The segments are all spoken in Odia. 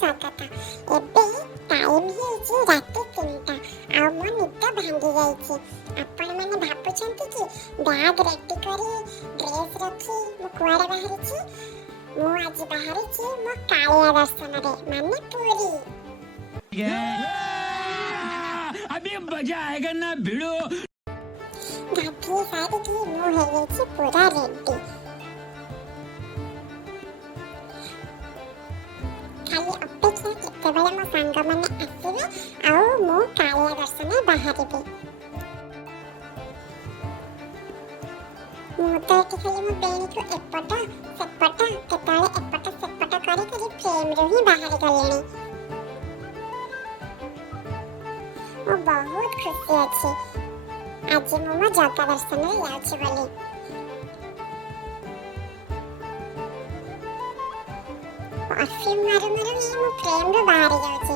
ସତତା। ଏବେ ଟାଇମ୍ ହେଇଛି ରାତି 3ଟା ଆଉ ମୋ ନିଦ ଭାଙ୍ଗି ଯାଇଛି। ଆପଣମାନେ ଭାବୁଛନ୍ତି କି ବ୍ୟାଗ୍ ରେଡି କରି ଡ୍ରେସ୍ ରଖି ମୁଁ କୁଆଡ଼େ ବାହାରିଛି? ମୁଁ ଆଜି ବାହାରିଛି ମୋ କାଳିଆ ଦର୍ଶନରେ, ମାନେ ପୁରୀ। अभी मजा आएगा ना भिड़ो। ଗାଧେଇ ସାରିକି ମୁଁ ହେଇଯାଇଛି ପୁରା ରେଡି। ଖାଲି ଅପେକ୍ଷା କେତେବେଳେ ମୋ ସାଙ୍ଗମାନେ ଆସିବେ ଆଉ ମୁଁ କାଳିଆ ଦର୍ଶନ ବାହାରିବି। ମୁଁ ତ ଏଠି ଖାଲି ମୋ ବେଣୀକୁ ଏପଟ ସେପଟ କେତେବେଳେ ଏପଟ ସେପଟ କରି ଫ୍ରେମ୍ରୁ ହିଁ ବାହାରି ଗଲିଣି। ମୁଁ ବହୁତ ଖୁସି ଅଛି ଆଜି ମୁଁ ମୋ ଜଗା ଦର୍ଶନରେ ଯାଉଛି ବୋଲି। ପରଫ୍ୟୁମ୍ ମାରୁ ମାରୁ ହିଁ ମୁଁ ଫ୍ରେମ୍ରୁ ବାହାରି ଯାଉଛି।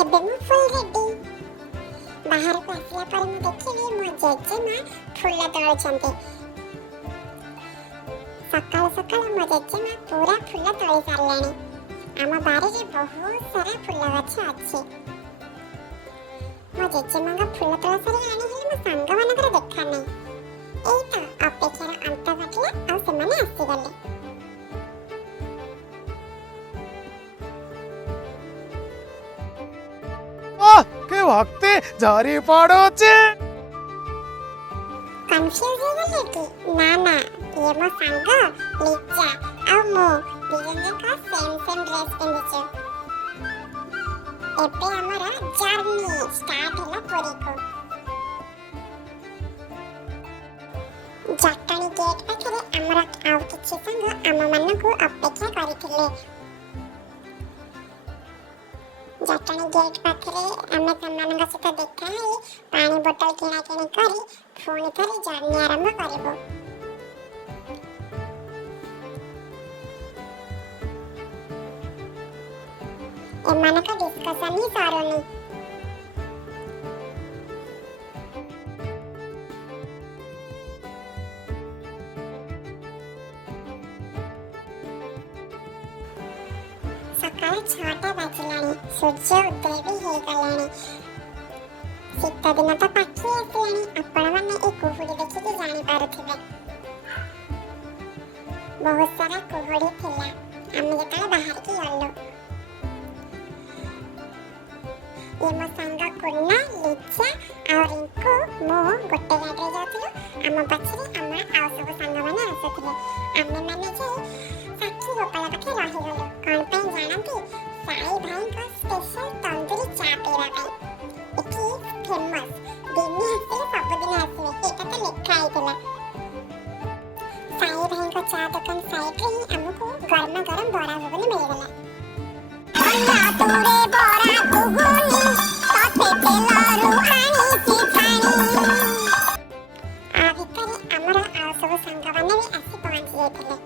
ଏବେ ମୁଁ ଫୁଲ୍ ରେଡି। ବାହାରକୁ ଆସିଲା ପରେ ମୁଁ ଦେଖିଲି ମୋ ଜେଜେମା ଫୁଲ ତୋଳୁଛନ୍ତି। ସକାଳୁ ସକାଳୁ ମୋ ଜେଜେମା ପୁରା ଫୁଲ ତୋଳି ସାରିଲେଣି। ଆମ ବାରିରେ ବହୁତ ସାରା ଫୁଲ ଗଛ ଅଛି। ମୋ ଜେଜେମାଙ୍କ ଫୁଲ ତୋଳା ସରିଲାଣି, ହେଲେ ମୋ ସାଙ୍ଗମାନଙ୍କର ଦେଖା ନାହିଁ। ଏଇ ତ ଅପେକ୍ଷାର ଅନ୍ତ ଘଟିଲା ଆଉ ସେମାନେ ଆସିଗଲେ। के भक्ति झरी पड़ुଛି। କନଫ୍ୟୁଜ ହେଇଗଲେ କି? ନା ନା, ଇଏ ମୋ ସାଙ୍ଗ ଲିଜା ଆଉ ମୁଁ ଦୁଇ ଜଣ ସେମ୍ ଡ୍ରେସ୍ ପିନ୍ଧିଛୁ। ଏବେ ଆମର ଜର୍ନି ଷ୍ଟାର୍ଟ ହେଲା ପୁରୀକୁ। ଜଟଣୀ ଗେଟ୍ ପାଖରେ ଆମର ଆଉ କିଛି ସାଙ୍ଗ ଆମମାନଙ୍କୁ ଅପେକ୍ଷା କରିଥିଲେ। ଜଟଣୀ ଗେଟ୍ ପାଖରେ ଆମେ ସେମାନଙ୍କ ସହିତ ଦେଖା ହୋଇ ପାଣି ବୋତଲ କିଣାକିଣି କରି ପୁଣି ଥରେ ଜର୍ନି ଆରମ୍ଭ କରିବୁ। ଏମାନଙ୍କ ଡିସ୍କସନ୍ ହିଁ ସରୁନି। ସକାଳ 6ଟା ବାଜିଲାଣି, ସୂର୍ଯ୍ୟ ଉଦୟ ବି ହେଇଗଲାଣି। ଶୀତ ଦିନ ତ ପାଖେଇ ଆସିଲାଣି। ଆପଣମାନେ ଏ କୁହୁଡ଼ି ଦେଖିକି ଜାଣିପାରୁଥିବେ ବହୁତ ସାରା କୁହୁଡ଼ି ଥିଲା ଆମେ ଯେତେବେଳେ ବାହାରିକି ଗଲୁ। ଇଏ ମୋ ସାଙ୍ଗ କୁନା, ଲିଜା ଆଉ ରିଙ୍କୁ। ମୁଁ ଗୋଟେ ଗାଡ଼ିରେ ଯାଉଥିଲୁ, ଆମ ପଛରେ ଆମର ଆଉ ସବୁ ସାଙ୍ଗମାନେ ଆସୁଥିଲେ। ଆମେମାନେ ଯାଇ ସାକ୍ଷୀ ଗୋପାଳ ପାଖେ ରହିଗଲୁ। କ'ଣ ପାଇଁ ଜାଣନ୍ତି? ସାଇ ଭାଇଙ୍କ ସ୍ପେଶାଲ ତନ୍ଦୁରୀ ଚା ପିଇବା ପାଇଁ। ଏଠି ଫେମସ୍, ଦିନେ ଆସିଲେ ସବୁଦିନ ଆସିବେ, ଏଇଟା ତ ଲେଖା ହେଇଥିଲା। ସାଇ ଭାଇଙ୍କ ଚା ଦୋକାନ ସାଇଡ୍ରେ ହିଁ ଆମକୁ ଗରମା ଗରମ ବରା ଘୁଗୁନି ମିଳିଗଲା। ଭିତରେ ଆମର ଆଉ ସବୁ ସାଙ୍ଗମାନେ ବି ଆସି ପହଞ୍ଚି ଯାଇଥିଲେ।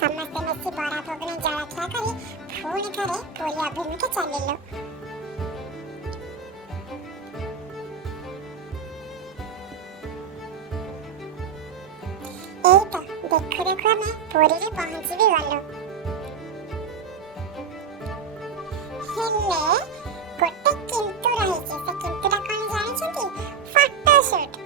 ସମସ୍ତେ ମିଶି ବରା ଘୁଗୁନି ଜଳଖିଆ କରି ପୁଣି ଥରେ ପୁରୀ ଅଭିମୁଖେ ଚାଲିଲୁ। ଏଇ ତ ଦେଖୁ ଦେଖୁ ଆମେ ପୁରୀରେ ପହଞ୍ଚି ବି ଗଲୁ। ହେଲେ ଗୋଟେ କିନ୍ତୁ ରହିଛି। ସେ କିନ୍ତୁଟା କ'ଣ ଜାଣିଛନ୍ତି? ଫଟୋସୁଟ୍।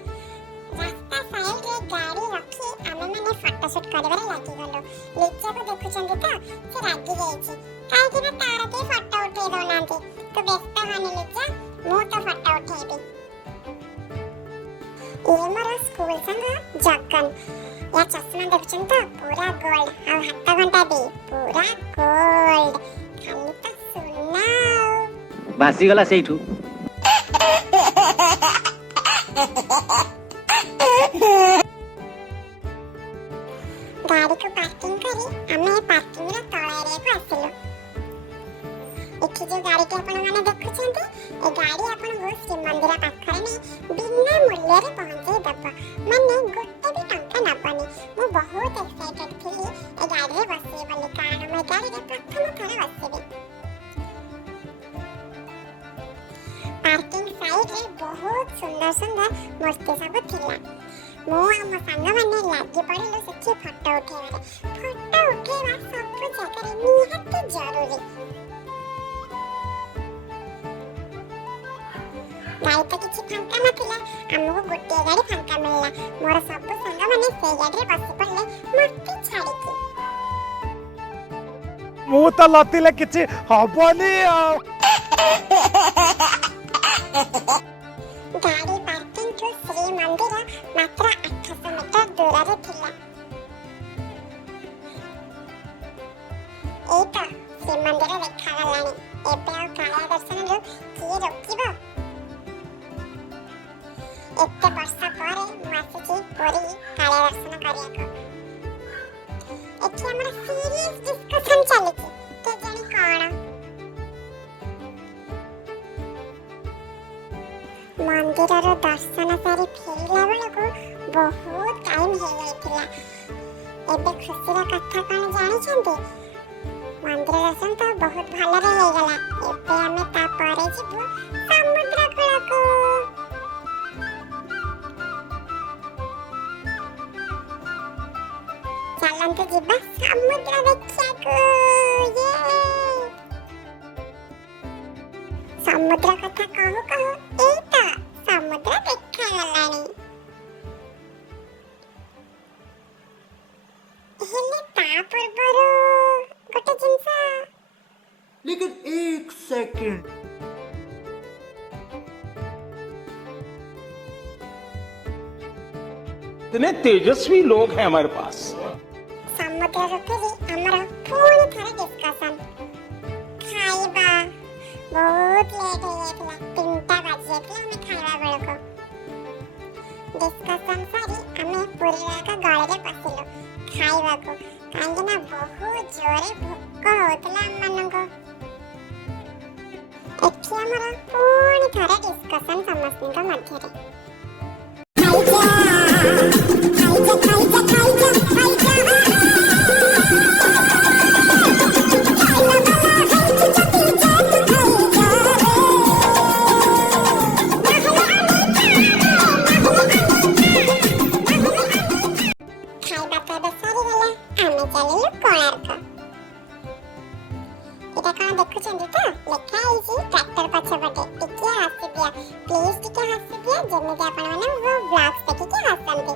ରାସ୍ତା ସାଇଡ୍ରେ ଗାଡ଼ି ରଖି ଆମେମାନେ ଫଟୋସୁଟ୍ କରିବାରେ ଲାଗିଗଲୁ। ଲିଜାକୁ ଦେଖୁଛନ୍ତି ତ, ସେ ରାଗି ଯାଇଛି କାହିଁକି ନା ତାର କେହି ଫଟୋ ଉଠେଇ ଦଉନାହାନ୍ତି। ତୁ ବ୍ୟସ୍ତ ହନି ଲିଜା, ମୁଁ ତ ଫଟୋ ଉଠେଇବି। ଇଏ ମୋର ସ୍କୁଲ ସାଙ୍ଗ ଜଗନ। ୟା ଚଷମା ଦେଖୁଛନ୍ତି ତ, ପୁରା ଗୋଲ୍ଡ, ଆଉ ହାତ ଘଣ୍ଟା ବି ପୁରା ଗୋଲ୍ଡ, ଖାଲି ତ ସୁନା। ଭାସିଗଲା ସେଇଠୁ। ଗାଡ଼ିକୁ ପାର୍କିଂ କରି ଆମେ ପାର୍କିଂର ତଳ ଏରିଆକୁ ଆସିଲୁ। ଏଠି ଯୋଉ ଗାଡ଼ିଟି ଆପଣମାନେ ଦେଖୁଛନ୍ତି, ଏ ଗାଡ଼ି ଆପଣଙ୍କୁ ଶ୍ରୀମନ୍ଦିର ପାଖରେ ନେଇ ବିନା ମୂଲ୍ୟରେ ପହଞ୍ଚେଇ ଦେବ, ମାନେ ଗୋଟେ ବି ଟଙ୍କା ନେବନି। ମୁଁ ବହୁତ ଏକ୍ସାଇଟେଡ୍ ଥିଲି ଏ ଗାଡ଼ିରେ ବସିବି ବୋଲି, କାରଣ ମୁଁ ଏ ଗାଡ଼ିରେ ପ୍ରଥମ ଥର ବସିବି। ପାର୍କିଂ ସାଇଡ୍ରେ ବହୁତ ସୁନ୍ଦର ସୁନ୍ଦର ମୂର୍ତ୍ତି ସବୁ ଥିଲା। ମୁଁ ଆଉ ମୋ ସାଙ୍ଗମାନେ ଲାଗି ପଡ଼ିଲୁ ସେଠି ଫଟୋ ଉଠେଇବାରେ। ଫଟୋ ଉଠେଇବା ସବୁ ଜାଗାରେ ନିହାତି ଜରୁରୀ। ଗାଡ଼ି ତ କିଛି ଫାଙ୍କା ନଥିଲା, ଆମକୁ ଗୋଟିଏ ଗାଡ଼ି ଫାଙ୍କା ମିଳିଲା। ମୋର ସବୁ ସାଙ୍ଗମାନେ ସେଇ ଗାଡ଼ିରେ ବସି ପଡ଼ିଲେ ମତେ ଛାଡ଼ିକି। ମୁଁ ତ ଲଦିଲେ କିଛି ହବନି ଆଉ। ଗାଡ଼ି ପାର୍କିଂଠୁ ଶ୍ରୀମନ୍ଦିର ମାତ୍ର 800 ମିଟର ଦୂରରେ ଥିଲା। ଏଇ ତ ଶ୍ରୀମନ୍ଦିର ଦେଖାଗଲାଣି। ଏବେ ଆଉ କାଳିଆ ଦର୍ଶନରୁ କିଏ ରୋକିବ? ଏତେ ବର୍ଷ ପରେ ମୁଁ ଆସିଛି ପୁରୀ କାଳିଆ ଦର୍ଶନ କରିବାକୁ। ଏଠି ଆମର ସିରିୟସ୍ ଡିସ୍କସନ୍ ଚାଲିଛି, କେଜାଣି କ'ଣ। ମନ୍ଦିରର ଦର୍ଶନ ସାରି ଫେରିଲା ବେଳକୁ ବହୁତ ଟାଇମ୍ ହେଇଯାଇଥିଲା। ଏବେ ଖୁସିର କଥା କ'ଣ ଜାଣିଛନ୍ତି? ମନ୍ଦିର ଦର୍ଶନ ତ ବହୁତ ଭଲରେ ହେଇଗଲା। ଏବେ ଆମେ ତାପରେ ଯିବୁ ସମୁଦ୍ର କୂଳକୁ। ଚାଲନ୍ତୁ ଯିବା ସମୁଦ୍ର ଦେଖିବାକୁ। ସମୁଦ୍ର କଥା କହୁ କହୁ ଏଇ ତ ସମୁଦ୍ର ଦେଖାଗଲାଣି। ହେଲେ ତା ପୂର୍ବରୁ ଗୋଟେ ଜିନିଷ। लेकिन एक सेकंड, इतने तेजस्वी लोग हैं हमारे पास। ସମୁଦ୍ରରୁ ଫେରି ଆମର ପୁଣି ଥରେ ଡିସ୍କସନ୍। ଖାଇବା ବହୁତ ଲେଟ୍ ହେଇଯାଇଥିଲା, 3ଟା ବାଜିଯାଇଥିଲା ଆମେ ଖାଇବା ବେଳକୁ। ଡିସ୍କସନ୍ ସାରି ଆମେ ପୁରୀର ଏକ ଗଳିରେ ପଶିଲୁ ଖାଇବାକୁ, କାହିଁକି ନା ବହୁତ ଜୋରେ ଭୋକ ହଉଥିଲା ଆମମାନଙ୍କୁ। ଏଠି ଆମର ପୁଣି ଥରେ ଡିସ୍କସନ୍ ସମସ୍ତଙ୍କ ମଧ୍ୟରେ। ଖାଇବା ତ ଏବେ ସରିଗଲା, ଆମେ ଚାଲିଲୁ କୋଣାର୍କ। ଏଇଟା କ'ଣ ଦେଖୁଛନ୍ତି ତ? ଲେଖା ହେଇଛି ଟ୍ରାକ୍ଟର ପଛପଟେ, ଟିକେ ହସିଦିଅ ପ୍ଲିଜ୍, ଟିକେ ହସିଦିଅ, ଯେମିତି ଆପଣମାନେ ମୋ ବ୍ଲଗ୍ସ ଦେଖିକି ହସନ୍ତି।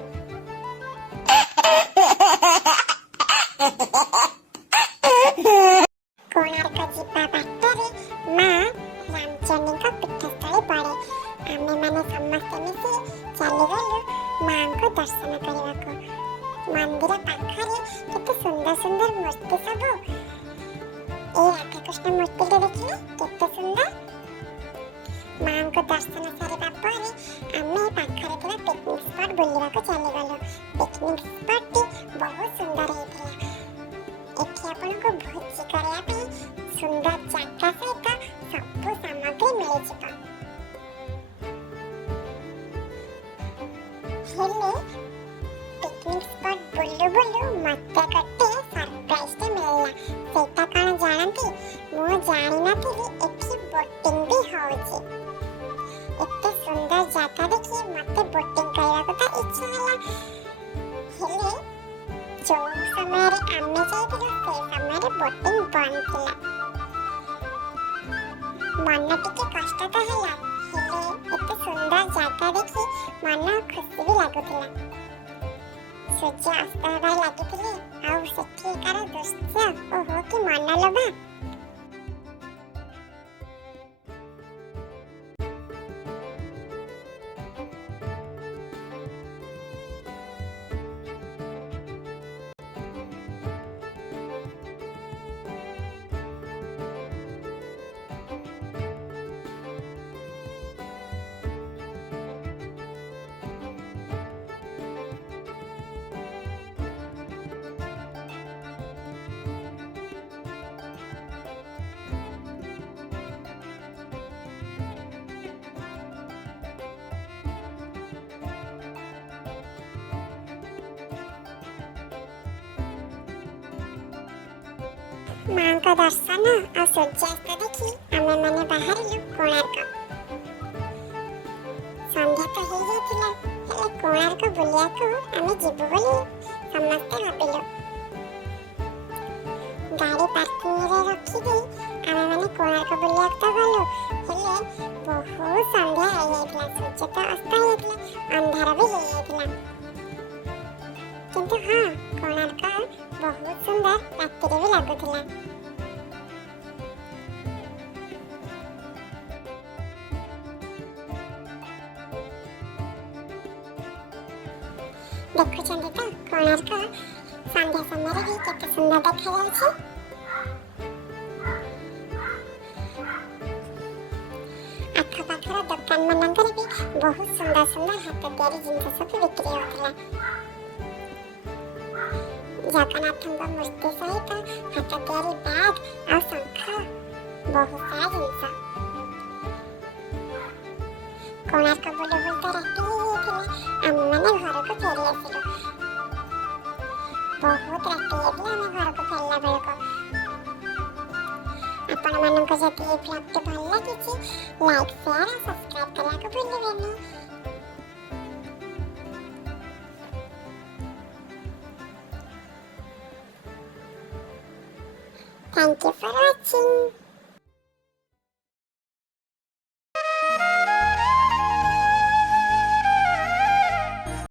କୋଣାର୍କ ଯିବା ବାଟରେ ମା ରାମଚଣ୍ଡୀଙ୍କ ପୀଠସ୍ଥଳୀ ପଡ଼େ। ଆମେମାନେ ସମସ୍ତେ ମିଶି ଚାଲିଗଲୁ ମାଙ୍କୁ ଦର୍ଶନ କରିବାକୁ। ମନ୍ଦିର ପାଖରେ କେତେ ସୁନ୍ଦର ସୁନ୍ଦର ମୂର୍ତ୍ତି ସବୁ। ଏଇ ରାଧାକୃଷ୍ଣ ମୂର୍ତ୍ତିଟା ଦେଖିଲେ କେତେ ସୁନ୍ଦର। ମାଙ୍କୁ ଦର୍ଶନ ସାରିବା ପରେ ଆମେ ପାଖରେ ଥିବା ପିକନିକ୍ ସ୍ପଟ୍ ବୁଲିବାକୁ ଚାଲିଗଲୁ। ପିକନିକ୍ ସ୍ପଟ୍ଟି ବହୁତ ସୁନ୍ଦର ହେଇଥିଲା। ଏଠି ଆପଣଙ୍କୁ ଭୋଜି କରିବା ପାଇଁ ସୁନ୍ଦର ଜାଗା ସହିତ ସବୁ ସାମଗ୍ରୀ ମିଳିଯିବ। ହେଲେ ପିକନିକ୍ ସ୍ପଟ୍ ବୁଲୁ ବୁଲୁ ମତେ ଗୋଟେ ସରପ୍ରାଇଜ୍ଟେ ମିଳିଲା। ସେଇଟା କ'ଣ ଜାଣନ୍ତି? ମୁଁ ଜାଣିନଥିଲି ଏଠି ବୋଟିଂ ବି ହଉଛି। ଏତେ ସୁନ୍ଦର ଜାଗା ଦେଖି ମତେ ବୋଟିଂ କରିବାକୁ ତ ଇଚ୍ଛା ହେଲା। ହେଲେ ଯୋଉ ସମୟରେ ଆମେ ଯାଇଥିଲୁ ସେଇ ସମୟରେ ବୋଟିଂ ବନ୍ଦ ଥିଲା। ମନ ଟିକେ କଷ୍ଟ ତ ହେଲା, ହେଲେ ଏତେ ସୁନ୍ଦର ଜାଗା ଦେଖି ମନ ଖୁସି ବି ଲାଗୁଥିଲା। ସୂର୍ଯ୍ୟ ଅସ୍ତ ହେବାରେ ଲାଗିଥିଲେ, ଆଉ ସେଠିକାର ଦୃଶ୍ୟ ଓହୋ କି ମନଲୋଭା। ମାଙ୍କ ଦର୍ଶନ ଆଉ ସୂର୍ଯ୍ୟାସ୍ତ ଦେଖି ଆମେମାନେ ବାହାରିଲୁ କୋଣାର୍କ। ସନ୍ଧ୍ୟା ତ ହେଇଯାଇଥିଲା, ହେଲେ କୋଣାର୍କ ବୁଲିବାକୁ ଆମେ ଯିବୁ ବୋଲି ସମସ୍ତେ ଭାବିଲୁ। ଗାଡ଼ି ପାର୍କିଂରେ ରଖିଦେଇ ଆମେମାନେ କୋଣାର୍କ ବୁଲିବାକୁ ତ ଗଲୁ, ହେଲେ ବହୁତ ସନ୍ଧ୍ୟା ହେଇଯାଇଥିଲା, ସୂର୍ଯ୍ୟ ତ ଅସ୍ତ ହେଇଯାଇଥିଲା, ଅନ୍ଧାର ବି ହେଇଯାଇଥିଲା। କିନ୍ତୁ ହଁ, କୋଣାର୍କ ବହୁତ ସୁନ୍ଦର ରାତିରେ ବି ଲାଗୁଥିଲା। ଦେଖୁଛନ୍ତି ତ କୋଣାର୍କ ସନ୍ଧ୍ୟା ସମୟରେ ବି କେତେ ସୁନ୍ଦର ଦେଖାଯାଉଛି। ଆଖପାଖର ଦୋକାନ ମାନଙ୍କରେ ବି ବହୁତ ସୁନ୍ଦର ସୁନ୍ଦର ହାତ ତିଆରି ଜିନିଷ ସବୁ ବିକ୍ରି ହେଉଥିଲା। ଜଗନ୍ନାଥଙ୍କ ମୂର୍ତ୍ତି ସହିତ ହାତ ତିଆରି ବ୍ୟାଗ୍ ଆଉ ଶଙ୍ଖ, ବହୁତ ସାରା ଜିନିଷ। କୋଣାର୍କ ବୁଲୁ ବୁଲୁ ତ ରାତି ହେଇଯାଇଥିଲା, ଆମେମାନେ ଘରକୁ ଫେରି ଆସିଲୁ। ବହୁତ ରାତି ହେଇଥିଲା ଆମେ ଘରକୁ ଫେରିଲା ବେଳକୁ। ଆପଣମାନଙ୍କୁ ଯଦି এই ବ୍ଲଗଟି ଭଲ ଲାଗିଛି, ଲାଇକ୍, ସେୟାର ଆଉ ସବସ୍କ୍ରାଇବ୍ କରିବାକୁ ଭୁଲିବେନି। Thank you for watching.